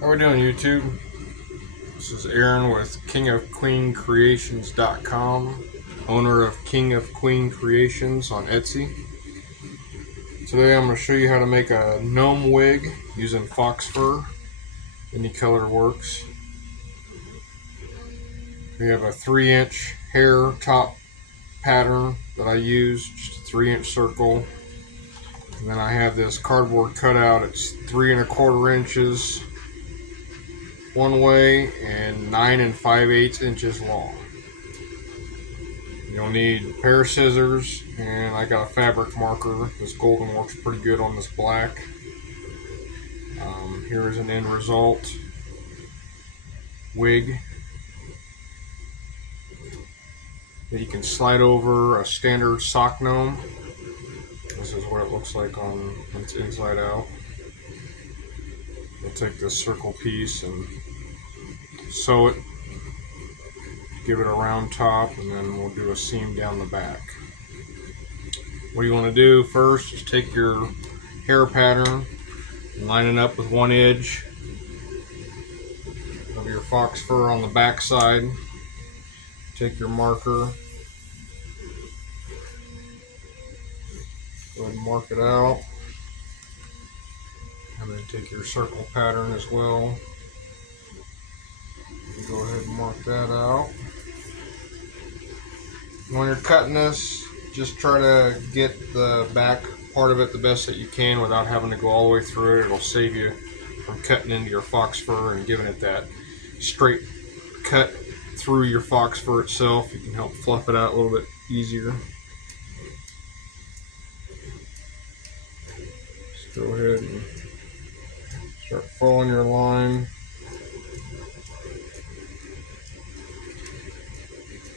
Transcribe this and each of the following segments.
How we doing, YouTube? This is Aaron with Kingofqueencreations.com, owner of King of Queen Creations on Etsy. Today I'm going to show you how to make a gnome wig using fox fur. Any color works. We have a 3-inch hair top pattern that I use, just a 3-inch circle. And then I have this cardboard cutout. It's 3 1/4 inches one way and 9 5/8 inches long. You'll need a pair of scissors, and I got a fabric marker. This golden works pretty good on this black. Here is an end result wig that you can slide over a standard sock gnome. This is what it looks like on its inside out. We'll take this circle piece and sew it, give it a round top, and then we'll do a seam down the back. What you want to do first is take your hair pattern and line it up with one edge of your fox fur on the back side. Take your marker, go ahead and mark it out, and then take your circle pattern as well. Go ahead and mark that out. When you're cutting this, just try to get the back part of it the best that you can without having to go all the way through it. It'll save you from cutting into your fox fur and giving it that straight cut through your fox fur itself. You can help fluff it out a little bit easier. Just go ahead and start following your line.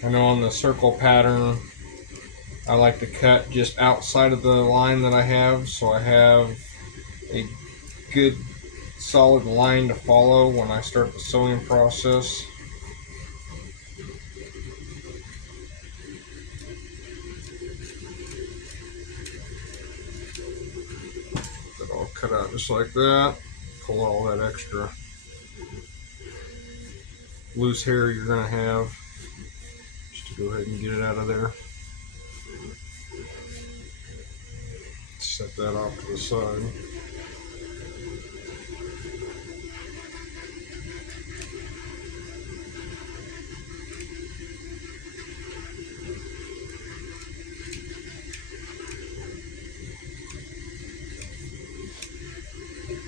I know on the circle pattern, I like to cut just outside of the line that I have, so I have a good solid line to follow when I start the sewing process. That all cut out just like that. Pull all that extra loose hair you're going to have. Just to go ahead and get it out of there. Set that off to the side.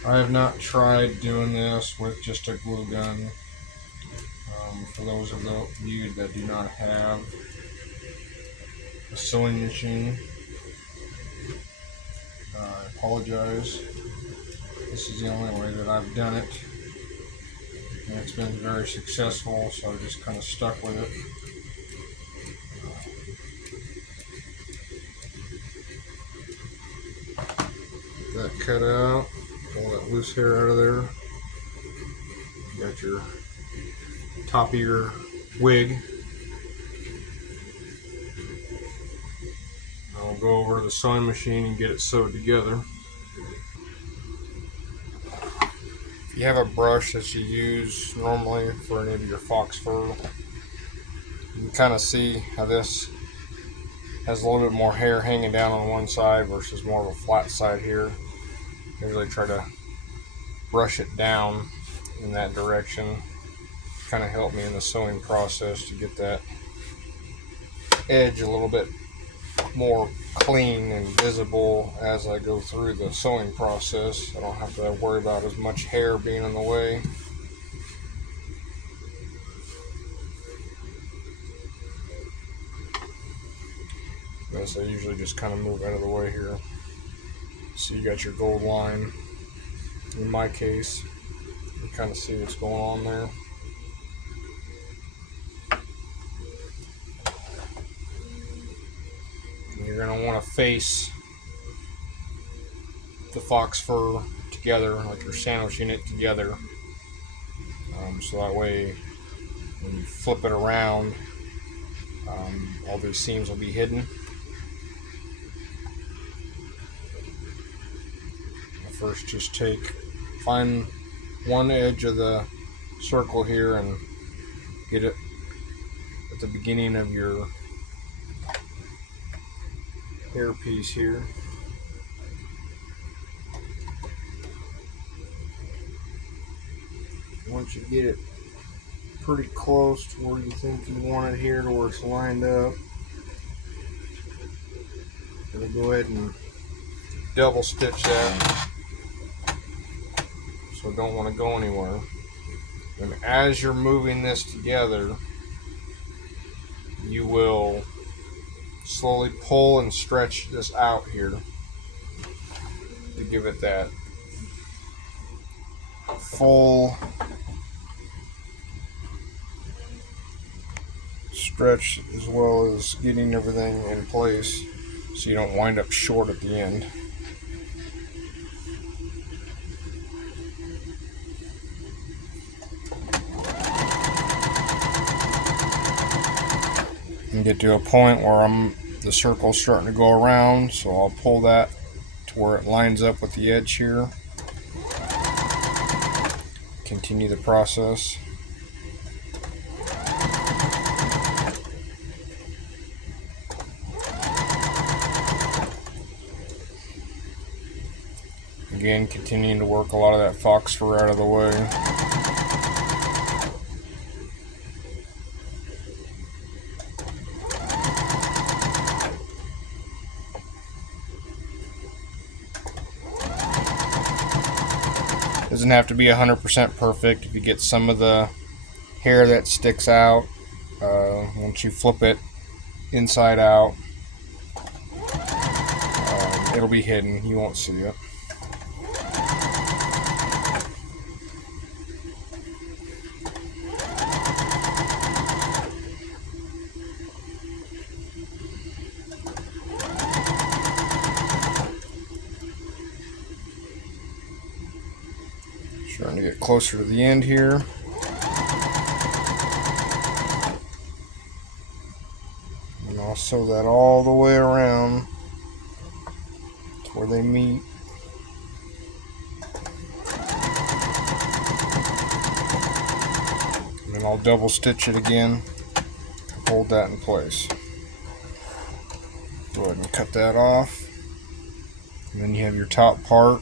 I have not tried doing this with just a glue gun. For those of you that do not have a sewing machine, I apologize. This is the only way that I've done it, and it's been very successful, so I just kind of stuck with it. Get that cut out, pull that loose hair out of there. You got your top of your wig. I'll go over to the sewing machine and get it sewed together. If you have a brush that you use normally for any of your fox fur, you can kind of see how this has a little bit more hair hanging down on one side versus more of a flat side here. I usually try to brush it down in that direction. Kind of help me in the sewing process to get that edge a little bit more clean and visible as I go through the sewing process. I don't have to worry about as much hair being in the way. Yes, I usually just kind of move out of the way here. So you got your gold line. In my case, you kind of see what's going on there. You're going to want to face the fox fur together, like you're sandwiching it together, so that way when you flip it around, all these seams will be hidden. First, just find one edge of the circle here and get it at the beginning of your hair piece here. Once you get it pretty close to where you think you want it here, to where it's lined up, I'm going to go ahead and double stitch that, so don't want to go anywhere. And as you're moving this together, you will slowly pull and stretch this out here to give it that full stretch, as well as getting everything in place so you don't wind up short at the end. And get to a point where the circle's starting to go around, so I'll pull that to where it lines up with the edge here. Continue the process. Again, continuing to work a lot of that fox fur out of the way. Doesn't have to be 100% perfect. If you get some of the hair that sticks out, once you flip it inside out, it'll be hidden. You won't see it. Starting to get closer to the end here. And I'll sew that all the way around to where they meet. And then I'll double stitch it again to hold that in place. Go ahead and cut that off. And then you have your top part.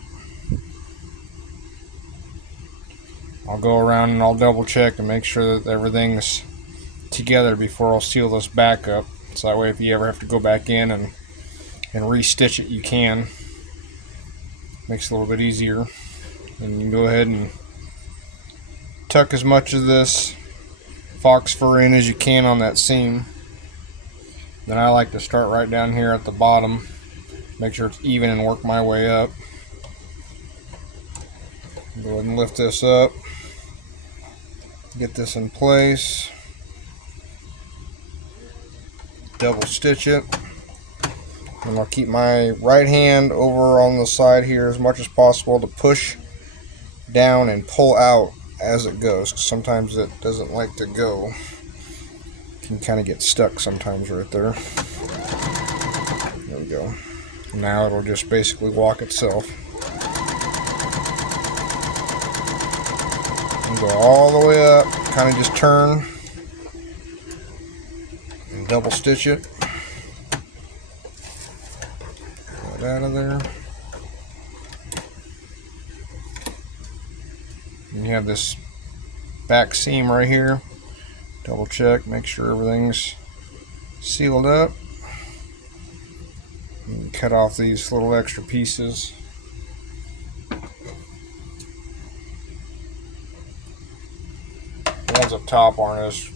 I'll go around and I'll double check and make sure that everything's together before I'll seal this back up. So that way if you ever have to go back in and re-stitch it, you can. Makes it a little bit easier. And you can go ahead and tuck as much of this fox fur in as you can on that seam. Then I like to start right down here at the bottom, make sure it's even, and work my way up. Go ahead and lift this up, get this in place, double stitch it, and I'll keep my right hand over on the side here as much as possible to push down and pull out as it goes, 'cause sometimes it doesn't like to go. It can kind of get stuck sometimes right there. There we go. Now it'll just basically walk itself. Go all the way up, kind of just turn and double stitch it. Get out of there. And you have this back seam right here. Double check, make sure everything's sealed up. And cut off these little extra pieces. The ones up top aren't as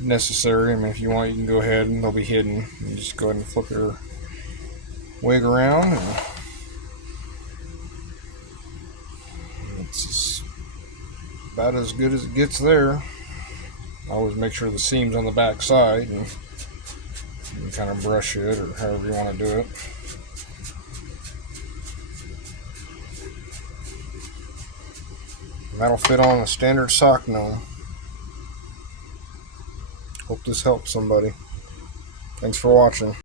necessary. I mean, if you want, you can go ahead and they'll be hidden. You just go ahead and flip your wig around, and it's about as good as it gets there. I always make sure the seam's on the back side, and you can kind of brush it or however you want to do it. That'll fit on a standard sock gnome. Hope this helps somebody. Thanks for watching.